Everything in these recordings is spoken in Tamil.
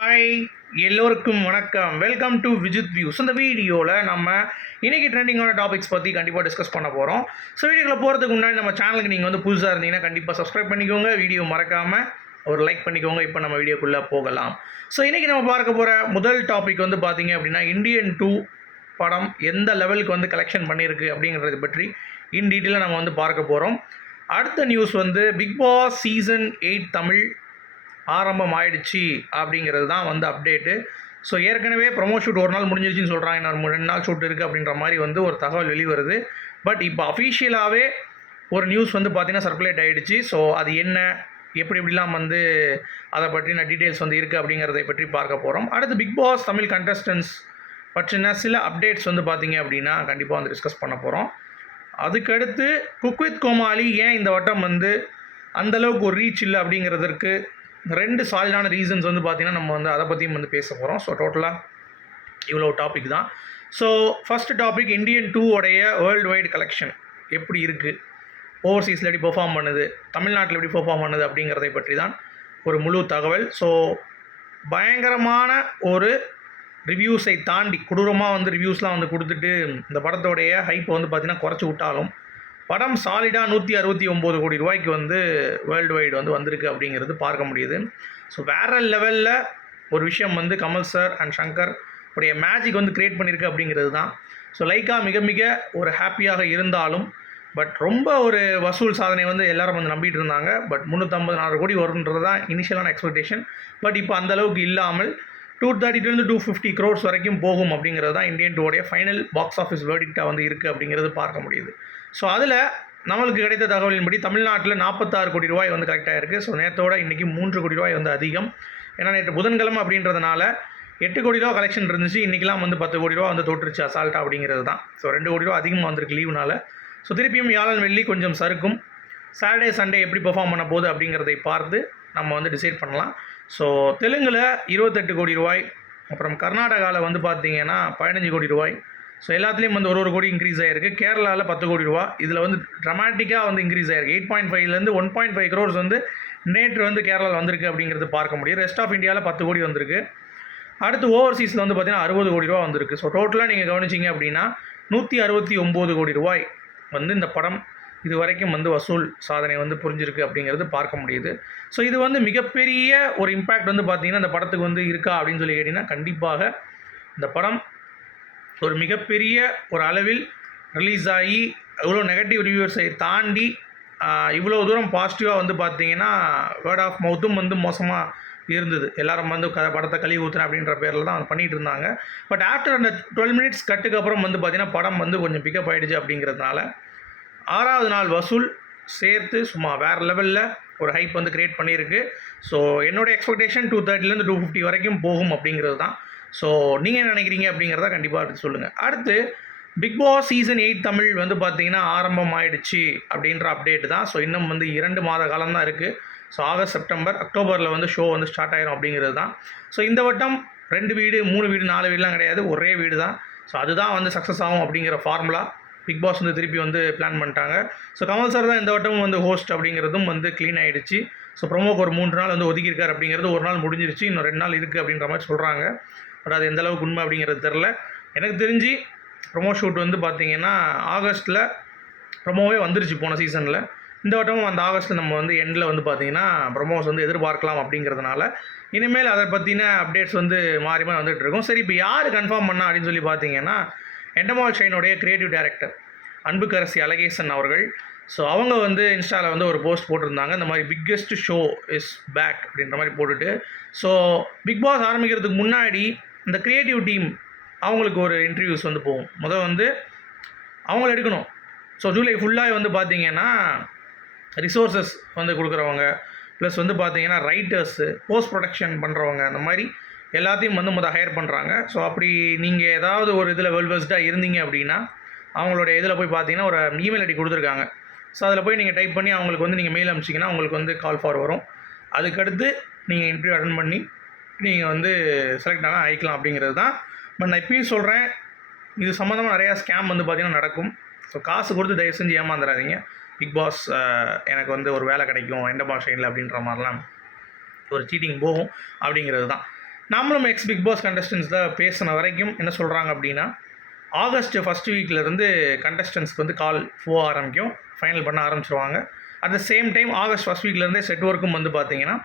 ஹாய் எல்லோருக்கும் வணக்கம். வெல்கம் டு விஜித் வியூஸ் இந்த வீடியோவில் நம்ம இன்றைக்கி ட்ரெண்டிங்கான டாபிக்ஸ் பற்றி கண்டிப்பாக டிஸ்கஸ் பண்ண போகிறோம் ஸோ வீடியோவில் போகிறதுக்கு முன்னாடி நம்ம சேனலுக்கு நீங்கள் வந்து புதுசாக இருந்தீங்கன்னா கண்டிப்பாக சப்ஸ்கிரைப் பண்ணிக்கோங்க. வீடியோ மறக்காமல் ஒரு லைக் பண்ணிக்கோங்க. இப்போ நம்ம வீடியோக்குள்ளே போகலாம். ஸோ இன்றைக்கி நம்ம பார்க்க போகிற முதல் டாபிக் வந்து பார்த்தீங்க அப்படின்னா இந்தியன் டூ படம் எந்த லெவலுக்கு வந்து கலெக்ஷன் பண்ணியிருக்கு அப்படிங்கிறத பற்றி இன் டீட்டெயிலாக நம்ம வந்து பார்க்க போகிறோம் அடுத்த நியூஸ் வந்து Bigg Boss season eight Tamil ஆரம்பம் ஆயிடுச்சு அப்படிங்கிறது தான் வந்து அப்டேட்டு ஸோ ஏற்கனவே ப்ரொமோ ஷூட் ஒரு நாள் முடிஞ்சிருச்சுன்னு சொல்கிறாங்க இன்னொரு ரெண்டு நாள் ஷூட் இருக்குது அப்படின்ற மாதிரி வந்து ஒரு தகவல் வெளிவருது. பட் இப்போ அஃபீஷியலாகவே ஒரு நியூஸ் வந்து பார்த்தீங்கன்னா சர்க்குலேட் ஆகிடுச்சு ஸோ அது என்ன எப்படி எப்படிலாம் வந்து அதை பற்றின டீட்டெயில்ஸ் வந்து இருக்குது அப்படிங்கிறதை பற்றி பார்க்க போகிறோம் அடுத்து பிக் பாஸ் தமிழ் கண்டஸ்டன்ஸ் பற்றின சில அப்டேட்ஸ் வந்து பார்த்தீங்க அப்படின்னா கண்டிப்பாக வந்து டிஸ்கஸ் பண்ண போகிறோம் அதுக்கடுத்து குக் வித் கோமாளி ஏன் இந்த வட்டம் வந்து அந்தளவுக்கு ஒரு ரீச் இல்லை அப்படிங்கிறதுக்கு ரெண்டு சாலிடான ரீசன்ஸ் வந்து பார்த்திங்கன்னா நம்ம வந்து அதை பற்றியும் வந்து பேச போகிறோம் ஸோ டோட்டலாக இவ்வளோ டாபிக் தான். So first topic Indian two உடைய வேர்ல்டு வைடு கலெக்ஷன் எப்படி இருக்குது ஓவர்சீஸில் எப்படி பெர்ஃபார்ம் பண்ணுது? தமிழ்நாட்டில் எப்படி பெர்ஃபார்ம் பண்ணுது? அப்படிங்கிறதை பற்றி தான் ஒரு முழு தகவல். ஸோ பயங்கரமான ஒரு ரிவ்யூஸை தாண்டி கொடூரமாக வந்து ரிவ்யூஸ்லாம் வந்து கொடுத்துட்டு இந்த படத்தோடைய ஹைப்பை வந்து பார்த்திங்கன்னா குறைச்சி விட்டாலும் படம் சாலிடாக நூற்றி அறுபத்தி ஒம்பது கோடி ரூபாய்க்கு வந்து வேர்ல்டு வைடு வந்து வந்திருக்கு அப்படிங்கிறது பார்க்க முடியுது. ஸோ வேறு லெவலில் ஒரு விஷயம் வந்து கமல் சார் அண்ட் சங்கர் உடைய மேஜிக் வந்து க்ரியேட் பண்ணியிருக்கு அப்படிங்கிறது தான். ஸோ லைக்கா மிக மிக ஒரு ஹாப்பியாக இருந்தாலும் பட் ரொம்ப ஒரு வசூல் சாதனை வந்து எல்லாரும் வந்து நம்பிட்டு இருந்தாங்க. பட் முந்நூற்றம்பது நாலு கோடி வரும்ன்றது தான் இனிஷியலான எக்ஸ்பெக்டேஷன் பட் இப்போ அந்த அளவுக்கு இல்லாமல் டூ தேர்ட்டிலேருந்து டூ ஃபிஃப்டி க்ரோர்ஸ் வரைக்கும் போகும் அப்படிங்கிறது தான் இந்தியன் டூடைய ஃபைனல் பாக்ஸ் ஆஃபீஸ் வேர்டிக்டாக வந்து இருக்குது அப்படிங்கிறது பார்க்க முடியுது. ஸோ அதில் நம்மளுக்கு கிடைத்த தகவலின்படி தமிழ்நாட்டில் நாற்பத்தாறு கோடி ரூபாய் வந்து கரெக்டாக இருக்குது ஸோ நேற்றோட இன்றைக்கி மூன்று கோடி ரூபாய் வந்து அதிகம். ஏன்னா நேற்று புதன்கிழமை அப்படின்றதுனால எட்டு கோடி ரூபா கலெக்ஷன் இருந்துச்சு. இன்றைக்கெலாம் வந்து பத்து கோடி ரூபா வந்து தொட்டுருச்சு அசால்ட்டா அப்படிங்கிறது தான். ஸோ ரெண்டு கோடி ரூபா அதிகமாக வந்திருக்கு லீவுனால ஸோ திருப்பியும் வியாழன் வெள்ளி கொஞ்சம் சறுக்கும். சாட்டர்டே சண்டே எப்படி பெர்ஃபார்ம் பண்ண போகுது அப்படிங்கிறதை பார்த்து நம்ம வந்து டிசைட் பண்ணலாம். ஸோ தெலுங்கில் இருபத்தெட்டு கோடி ரூபாய் அப்புறம் கர்நாடகாவில் வந்து பார்த்திங்கன்னா பதினஞ்சு கோடி ரூபாய் ஸோ எல்லாத்துலேயும் வந்து ஒரு ஒரு கோடி இன்க்ரீஸ் ஆகிருக்கு கேரளாவில் பத்து கோடி ரூபா. இதில் வந்து ட்ரமாட்டிக்காக வந்து இன்க்ரீஸ் ஆகிருக்கு எயிட் பாயிண்ட் ஃபைவ்லேருந்து ஒன் பாயிண்ட் ஃபைவ் க்ரோர்ஸ் வந்து நேற்று வந்து கேரளாவில் வந்திருக்கு அப்படிங்கிறது பார்க்க முடியும். ரெஸ்ட் ஆஃப் இந்தியாவில் பத்து கோடி வந்திருக்கு. அடுத்து ஓவர்சீஸில் வந்து பார்த்திங்கன்னா அறுபது கோடி ரூபா வந்திருக்கு. ஸோ டோட்டலாக நீங்கள் கவனிச்சிங்க அப்படின்னா நூற்றி அறுபத்தி ஒம்பது கோடி ரூபாய் வந்து இந்த படம் இது வரைக்கும் வந்து வசூல் சாதனை வந்து புரிஞ்சிருக்கு அப்படிங்கிறது பார்க்க முடியுது. ஸோ இது வந்து மிகப்பெரிய ஒரு இம்பேக்ட் வந்து பார்த்திங்கன்னா இந்த படத்துக்கு வந்து இருக்கா அப்படின்னு சொல்லி கேட்டிங்கன்னா கண்டிப்பாக இந்த படம் ஒரு மிகப்பெரிய ஒரு அளவில் ரிலீஸ் ஆகி இவ்வளோ நெகட்டிவ் ரிவ்யூஸை தாண்டி இவ்வளோ தூரம் பாசிட்டிவாக வந்து பார்த்தீங்கன்னா வேர்ட் ஆஃப் மவுத்தும் வந்து மோசமாக இருந்தது. எல்லாரும் வந்து க படத்தை கழுவி ஊற்றுறேன் அப்படின்ற பேரில் தான் பண்ணிகிட்டு இருந்தாங்க. பட் ஆஃப்டர் அந்த டுவெல் மினிட்ஸ் கட்டுக்கு அப்புறம் வந்து பார்த்திங்கன்னா படம் வந்து கொஞ்சம் பிக்கப் ஆகிடுச்சு அப்படிங்கிறதுனால ஆறாவது நாள் வசூல் சேர்த்து சும்மா வேறு லெவலில் ஒரு ஹைப் வந்து க்ரியேட் பண்ணியிருக்கு. ஸோ என்னோடய எக்ஸ்பெக்டேஷன் டூ தேர்ட்டிலேருந்து டூ ஃபிஃப்டி வரைக்கும் போகும் அப்படிங்கிறது தான் ஸோ நீங்கள் என்ன நினைக்கிறீங்க அப்படிங்கிறத கண்டிப்பாக அடுத்து சொல்லுங்கள் அடுத்து Bigg Boss season eight Tamil வந்து பார்த்தீங்கன்னா ஆரம்பம் ஆயிடுச்சு அப்படின்ற அப்டேட் தான். ஸோ இன்னும் வந்து இரண்டு மாத காலம் தான் இருக்குது ஸோ ஆகஸ்ட் செப்டம்பர் அக்டோபரில் வந்து ஷோ வந்து ஸ்டார்ட் ஆயிரும் அப்படிங்கிறது தான். ஸோ இந்த வட்டம் ரெண்டு வீடு மூணு வீடு நாலு வீடுலாம் கிடையாது. ஒரே வீடு தான். ஸோ அதுதான் வந்து சக்ஸஸ் ஆகும் அப்படிங்கிற ஃபார்முலா பிக் பாஸ் வந்து திருப்பி வந்து பிளான் பண்ணிட்டாங்க. ஸோ கமல் சார் தான் இந்த வட்டமும் வந்து ஹோஸ்ட் அப்படிங்கிறதும் வந்து க்ளீன் ஆகிடுச்சு ஸோ ப்ரொமோக்கு ஒரு மூன்று நாள் வந்து ஒதுக்கியிருக்காரு அப்படிங்கிறது ஒரு நாள் முடிஞ்சிருச்சு. இன்னும் ரெண்டு நாள் இருக்குது அப்படின்ற மாதிரி சொல்கிறாங்க பட் அது எந்த அளவுக்கு உண்மை அப்படிங்கிறது தெரில எனக்கு தெரிஞ்சு ப்ரொமோ ஷூட் வந்து பார்த்திங்கன்னா ஆகஸ்ட்டில் ப்ரொமோவே வந்துருச்சு போன சீசனில் இந்த வட்டமும் அந்த ஆகஸ்ட்டில் நம்ம வந்து எண்டில் வந்து பார்த்திங்கன்னா ப்ரொமோஸ் வந்து எதிர்பார்க்கலாம் அப்படிங்கிறதுனால இனிமேல் அதை பற்றின அப்டேட்ஸ் வந்து மாறி மாறி வந்துட்டு இருக்கும். சரி இப்போ யார் கன்ஃபார்ம் பண்ணா அப்படின்னு சொல்லி பார்த்தீங்கன்னா எண்டமால் ஷைனுடைய க்ரியேட்டிவ் டைரக்டர் அன்புக்கரசி அழகேசன் அவர்கள். ஸோ அவங்க வந்து இன்ஸ்டாவில் வந்து ஒரு போஸ்ட் போட்டிருந்தாங்க. இந்த மாதிரி பிக்கெஸ்ட் ஷோ இஸ் பேக் அப்படின்ற மாதிரி போட்டுட்டு. ஸோ பிக் பாஸ் ஆரம்பிக்கிறதுக்கு முன்னாடி இந்த க்ரியேட்டிவ் டீம் அவங்களுக்கு ஒரு இன்டர்வியூஸ் வந்து போகும். முதல் வந்து அவங்கள எடுக்கணும். ஸோ ஜூலை ஃபுல்லாக வந்து பார்த்தீங்கன்னா ரிசோர்ஸஸ் வந்து கொடுக்குறவங்க ப்ளஸ் வந்து பார்த்தீங்கன்னா ரைட்டர்ஸு போஸ்ட் ப்ரொடக்ஷன் பண்ணுறவங்க அந்த மாதிரி எல்லாத்தையும் வந்து முதல் ஹையர் பண்ணுறாங்க ஸோ அப்படி நீங்கள் ஏதாவது ஒரு இதில் வெல்வெஸ்டாக இருந்தீங்க அப்படின்னா அவங்களோட இதில் போய் பார்த்தீங்கன்னா ஒரு இமெயில் ஐடி கொடுத்துருக்காங்க. ஸோ அதில் போய் நீங்கள் டைப் பண்ணி அவங்களுக்கு வந்து நீங்கள் மெயில் அனுப்பிச்சிங்கன்னா உங்களுக்கு வந்து கால் ஃபார் வரும். அதுக்கடுத்து நீங்கள் இன்டர்வியூ அட்டன் பண்ணி நீங்கள் வந்து செலக்ட் ஆனால் ஆகிக்கலாம் அப்படிங்கிறது தான். பட் நான் இப்பயும் சொல்கிறேன் இது சம்மந்தமாக நிறையா ஸ்கேம் வந்து பார்த்திங்கன்னா நடக்கும். ஸோ காசு கொடுத்து தயவு செஞ்சு ஏமாந்துடாதீங்க பிக் பாஸ் எனக்கு வந்து ஒரு வேலை கிடைக்கும் எந்த பாஷையில் அப்படின்ற மாதிரிலாம் ஒரு சீட்டிங் போகும் அப்படிங்கிறது தான். நம்மளும் எக்ஸ் பிக் பாஸ் கண்டஸ்டன்ஸில் பேசின வரைக்கும் என்ன சொல்கிறாங்க அப்படின்னா ஆகஸ்ட் ஃபஸ்ட் வீக்லேருந்து கண்டஸ்டன்ஸ்க்கு வந்து கால் போக ஆரம்பிக்கும். ஃபைனல் பண்ண ஆரம்பிச்சிருவாங்க. At the same time August first வீக்லேருந்தே set ஒர்க்கும் வந்து பார்த்திங்கன்னா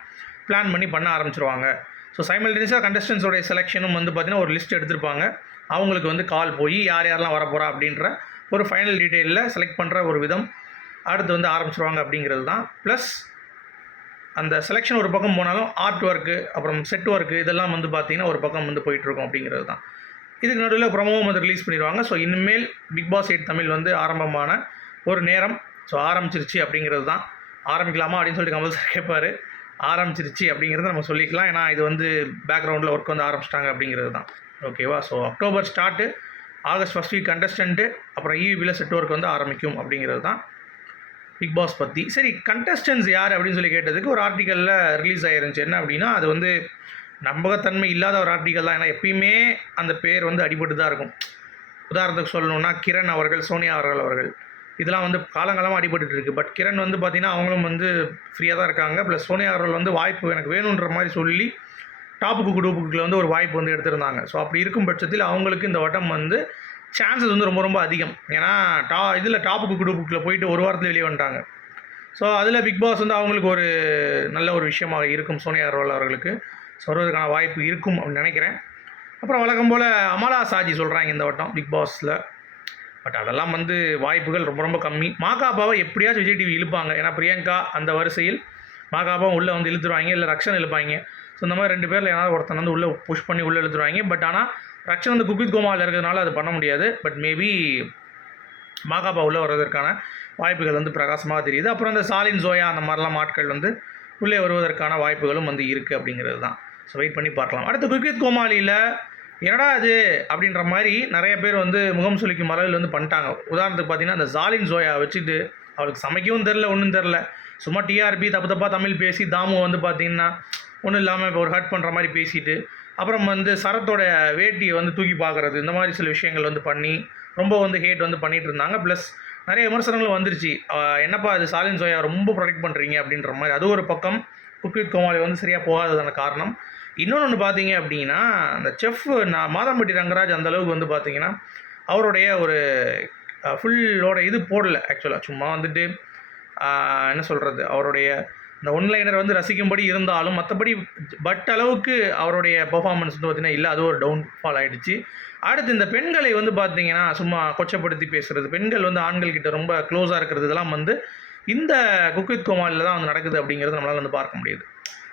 பிளான் பண்ணி பண்ண ஆரம்பிச்சிருவாங்க. ஸோ சைமல்டேனியஸாக கண்டஸ்டன்ஸோடைய செலெக்ஷனும் வந்து பார்த்தீங்கன்னா ஒரு லிஸ்ட் எடுத்திருப்பாங்க. அவங்களுக்கு வந்து கால் போய் யார் யாரெல்லாம் வரப்போகிறா அப்படின்ற ஒரு ஃபைனல் டீட்டெயிலில் செலக்ட் பண்ணுற ஒரு விதம் அடுத்து வந்து ஆரம்பிச்சிருவாங்க அப்படிங்கிறது தான். ப்ளஸ் அந்த செலெக்ஷன் ஒரு பக்கம் போனாலும் ஆர்ட் ஒர்க்கு அப்புறம் செட் ஒர்க்கு இதெல்லாம் வந்து பார்த்திங்கன்னா ஒரு பக்கம் வந்து போயிட்டுருக்கும் அப்படிங்கிறது தான். இதுக்கு நடுவில் ப்ரொமோவும் வந்து ரிலீஸ் பண்ணிடுவாங்க. ஸோ இனிமேல் பிக் பாஸ் எயிட் தமிழ் வந்து ஆரம்பமான ஒரு நேரம். ஸோ ஆரம்பிச்சிருச்சு அப்படிங்கிறது தான். ஆரம்பிக்கலாமா அப்படின்னு சொல்லிட்டு கமல் சார் கேட்பார் ஆரம்பிச்சிருச்சு அப்படிங்கிறத நம்ம சொல்லிக்கலாம். ஏன்னா இது வந்து பேக்ரவுண்டில் ஒர்க் வந்து ஆரம்பிச்சிட்டாங்க அப்படிங்கிறது தான். ஓகேவா so October start August first week contestant அப்புறம் E செட் ஒர்க் வந்து ஆரம்பிக்கும் அப்படிங்கிறது தான் பிக் பாஸ் பற்றி சரி கண்டஸ்டன்ஸ் யார் அப்படின்னு சொல்லி கேட்டதுக்கு ஒரு ஆர்டிக்கலில் ரிலீஸ் ஆயிருந்துச்சு. என்ன அப்படின்னா அது வந்து நம்பகத்தன்மை இல்லாத ஒரு ஆர்டிக்கல் தான். ஏன்னா எப்பயுமே அந்த பேர் வந்து அடிபட்டு தான் இருக்கும். உதாரணத்துக்கு சொல்லணும்னா கிரண் அவர்கள் சோனியா அவர்கள் அவர்கள். இதெல்லாம் வந்து காலங்காலமாக அடிபட்டு இருக்கு. பட் கிரண் வந்து பார்த்திங்கன்னா அவங்களும் வந்து ஃப்ரீயாக தான் இருக்காங்க. ப்ளஸ் சோனியா அவர்கள் வந்து வாய்ப்பு எனக்கு வேணுன்ற மாதிரி சொல்லி டாப்புக்கு குரூப்புக்குள்ள வந்து ஒரு வாய்ப்பு வந்து எடுத்திருந்தாங்க. ஸோ அப்படி இருக்கும் பட்சத்தில் அவங்களுக்கு இந்த வட்டம் வந்து சான்சஸ் வந்து ரொம்ப ரொம்ப அதிகம். ஏன்னா டா இதில் டாப்புக்கு குரூப்புக்குள்ள போயிட்டு ஒரு வாரத்தில் வெளியே வந்துட்டாங்க. ஸோ அதில் பிக் பாஸ் வந்து அவங்களுக்கு ஒரு நல்ல ஒரு விஷயமாக இருக்கும் சோனியா அகர்வால் அவர்களுக்கு. சொல்கிறதுக்கான வாய்ப்பு இருக்கும் அப்படின்னு நினைக்கிறேன். அப்புறம் வழக்கம் போல் அமலா சாஜி சொல்கிறாங்க இந்த வட்டம் பிக் பாஸில் பட் அதெல்லாம் வந்து வாய்ப்புகள் ரொம்ப ரொம்ப கம்மி. மாகாபாவை எப்படியாச்சும் விஜய் டிவி இழுப்பாங்க. ஏன்னா பிரியங்கா அந்த வரிசையில் மாகாபாவும் உள்ளே வந்து இழுத்துருவாங்க. இல்லை ரக்ஷன் இழுப்பாங்க. ஸோ இந்த மாதிரி ரெண்டு பேரில் யாராவது ஒருத்தன் வந்து உள்ளே புஷ் பண்ணி உள்ளே இழுத்துருவாங்க. பட் ஆனால் ரக்ஷன் வந்து குபித் கோமாவில் இருக்கிறதுனால அது பண்ண முடியாது. பட் மேபி மாகாபா உள்ளே வர்றதற்கான வாய்ப்புகள் வந்து பிரகாசமாக தெரியுது. அப்புறம் அந்த சாலின் ஜோயா அந்த மாதிரிலாம் ஆட்கள் வந்து உள்ளே வருவதற்கான வாய்ப்புகளும் வந்து இருக்குது அப்படிங்கிறது தான். ஸோ வெயிட் பண்ணி பார்க்கலாம். அடுத்து குக்கித் கோமாளியில் என்னடா இது? அப்படின்ற மாதிரி நிறைய பேர் வந்து முகம் சுழிக்கும் அளவில் வந்து பண்ணிட்டாங்க. உதாரணத்துக்கு பார்த்தீங்கன்னா அந்த ஜாலின் ஜோயா வச்சுட்டு அவளுக்கு சமைக்கவும் தெரில ஒன்றும் தெரில சும்மா டிஆர்பி தப்பு தப்பாக தமிழ் பேசி தாமு வந்து பார்த்தீங்கன்னா ஒன்றும் இல்லாமல் இப்போ ஒரு ஹர்ட் பண்ணுற மாதிரி பேசிட்டு அப்புறம் வந்து சரத்தோட வேட்டியை வந்து தூக்கி பார்க்குறது இந்த மாதிரி சில விஷயங்கள் வந்து பண்ணி ரொம்ப வந்து ஹேட் வந்து பண்ணிகிட்டு இருந்தாங்க. ப்ளஸ் நிறைய விமர்சனங்களும் வந்துருச்சு. என்னப்பா அது சாலின் சோயா ரொம்ப ப்ரொடெக்ட் பண்ணுறீங்க அப்படின்ற மாதிரி. அது ஒரு பக்கம் குக்வித் கோமாளி வந்து சரியாக போகாததான காரணம். இன்னொன்று ஒன்று பார்த்தீங்க அப்படின்னா அந்த செஃப் நான் மாதம்பட்டி ரங்கராஜ் அந்த அளவுக்கு வந்து பார்த்தீங்கன்னா அவருடைய ஒரு ஃபுல்லோட இது போடல ஆக்சுவலாக சும்மா வந்துட்டு என்ன சொல்கிறது அவருடைய இந்த ஒன்லைனர் வந்து ரசிக்கும்படி இருந்தாலும் மற்றபடி பட் அளவுக்கு அவருடைய பர்ஃபார்மன்ஸ் வந்து பார்த்தீங்கன்னா இல்லை அது ஒரு டவுன் ஃபால் ஆகிடுச்சு அடுத்து இந்த பெண்களை வந்து பார்த்தீங்கன்னா சும்மா கொச்சப்படுத்தி பேசுகிறது பெண்கள் வந்து ஆண்கள் கிட்ட ரொம்ப க்ளோஸாக இருக்கிறது இதெல்லாம் வந்து இந்த குக்வித் கோமாலில் தான் வந்து நடக்குது அப்படிங்கிறது நம்மளால் வந்து பார்க்க முடியுது.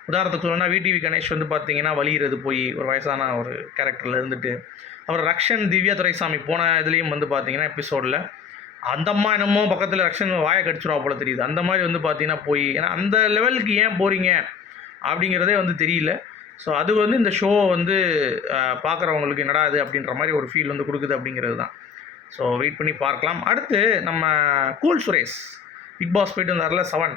உதாரணத்துக்கு சொல்லணும்னா விடிவி கணேஷ் வந்து பார்த்தீங்கன்னா வலிகிறது போய் ஒரு வயசான ஒரு கேரக்டரில் இருந்துட்டு அப்புறம் ரக்ஷன் திவ்யா துரைசாமி போன இதுலேயும் வந்து பார்த்தீங்கன்னா எபிசோடில் அந்த அம்மா என்னமோ பக்கத்தில் ரக்ஷன் வாயை கடிச்சிருவா போல தெரியுது. அந்த மாதிரி வந்து பார்த்தீங்கன்னா போய் ஏன்னா அந்த லெவலுக்கு ஏன் போகிறீங்க அப்படிங்கிறதே வந்து தெரியல. ஸோ அது வந்து இந்த ஷோ வந்து பார்க்குறவங்களுக்கு என்னடா அது அப்படின்ற மாதிரி ஒரு ஃபீல் வந்து கொடுக்குது அப்படிங்கிறது தான் ஸோ வெயிட் பண்ணி பார்க்கலாம். அடுத்து நம்ம கூல் சுரேஷ். பிக் பாஸ் போயிட்டு வந்தார்ல செவன்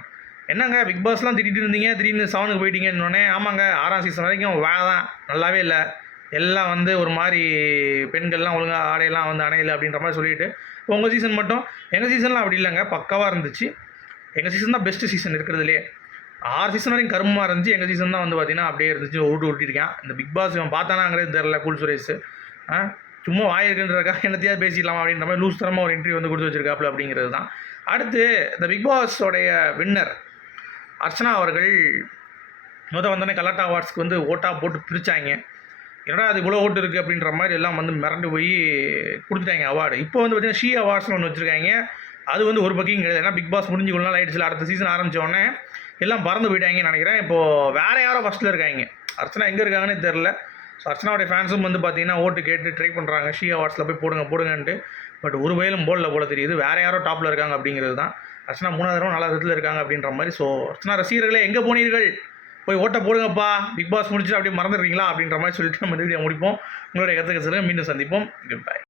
என்னங்க பிக் பாஸ்லாம் திட்டிட்டு இருந்தீங்க திடீர்னு செவனுக்கு போயிட்டீங்கன்னொடனே ஆமாங்க ஆறாம் சீசன் வரைக்கும் வேலை தான் நல்லாவே இல்லை. எல்லாம் வந்து ஒரு மாதிரி பெண்கள்லாம் ஒழுங்காக ஆடையெல்லாம் வந்து அணையலை அப்படின்ற மாதிரி சொல்லிட்டு உங்கள் சீசன் மட்டும் எங்கள் சீசன்லாம் அப்படி இல்லைங்க பக்காவாக இருந்துச்சு. எங்கள் சீசன் தான் பெஸ்ட்டு சீசன் இருக்கிறதுலே. ஆறு சீசன் வரைக்கும் கருமமாக இருந்துச்சு எங்கள் சீசன் தான் வந்து பார்த்தீங்கன்னா அப்படியே இருந்துச்சு உருட்டு உருட்டிருக்கேன். இந்த பிக் பாஸ் இவன் பார்த்தானாங்கிறது தெரில கூல் சுரேஷ். ஆ? சும்மா வாயிருக்குன்றக்காக என்னத்தையாவது பேசிடலாமா அப்படின்ற மாதிரி லூஸ் தரமாக ஒரு இன்டர்வியூ வந்து கொடுத்து வச்சிருக்காப்புல அப்படிங்கிறது தான் அடுத்து இந்த பிக் பாஸோடைய வின்னர் அர்ச்சனா அவர்கள் முத வந்தோடனே கலாட்டா அவார்ட்ஸ்க்கு வந்து ஓட்டாக போட்டு பிரித்தாங்க என்னடா அது இவ்வளோ ஓட்டு இருக்குது அப்படின்ற மாதிரி எல்லாம் வந்து மிரண்டு போய் கொடுத்துட்டாங்க அவார்டு இப்போ வந்து பார்த்தீங்கன்னா ஷீ அவார்ட்ஸ்னு ஒன்று வச்சுருக்காங்க. அது வந்து ஒரு பக்கம் கிடையாது. ஏன்னா பிக் பாஸ் முடிஞ்சு கொள்ள நாள் அடுத்த சீசன் ஆரம்பித்தோடனே எல்லாம் பறந்து போயிட்டாங்கன்னு நினைக்கிறேன். இப்போது வேறு யாரோ ஃபஸ்ட்டில் இருக்காங்க. அர்ச்சனா எங்கே இருக்காங்கன்னு தெரில ஸோ அர்ச்சனாவுடைய ஃபேன்ஸும் வந்து பார்த்தீங்கன்னா ஓட்டு கேட்டு ட்ரை பண்ணுறாங்க ஷீ அவார்ட்ஸில் போய் போடுங்க போடுங்கன்ட்டு. பட் ஒரு வயலும் போடல போல தெரியுது. வேறு யாரோ டாப்பில் இருக்காங்க அப்படிங்கிறது தான். ரச்சனா மூணாவது தடவை நாலாவது இடத்துல இருக்காங்க அப்படின்ற மாதிரி. ஸோ ரச்சனா ரசிகர்களே எங்கே போனீர்கள்? போய் ஓட்ட போடுங்கப்பா. பிக் பாஸ் முடிச்சுட்டு அப்படியே மறந்துடுறீங்களா? அப்படின்ற மாதிரி சொல்லிட்டு நம்ம இந்த வீடியோ முடிப்போம். உங்களுடைய கருத்துக்கு சொல்லுங்கள் மீண்டும் சந்திப்போம். Good by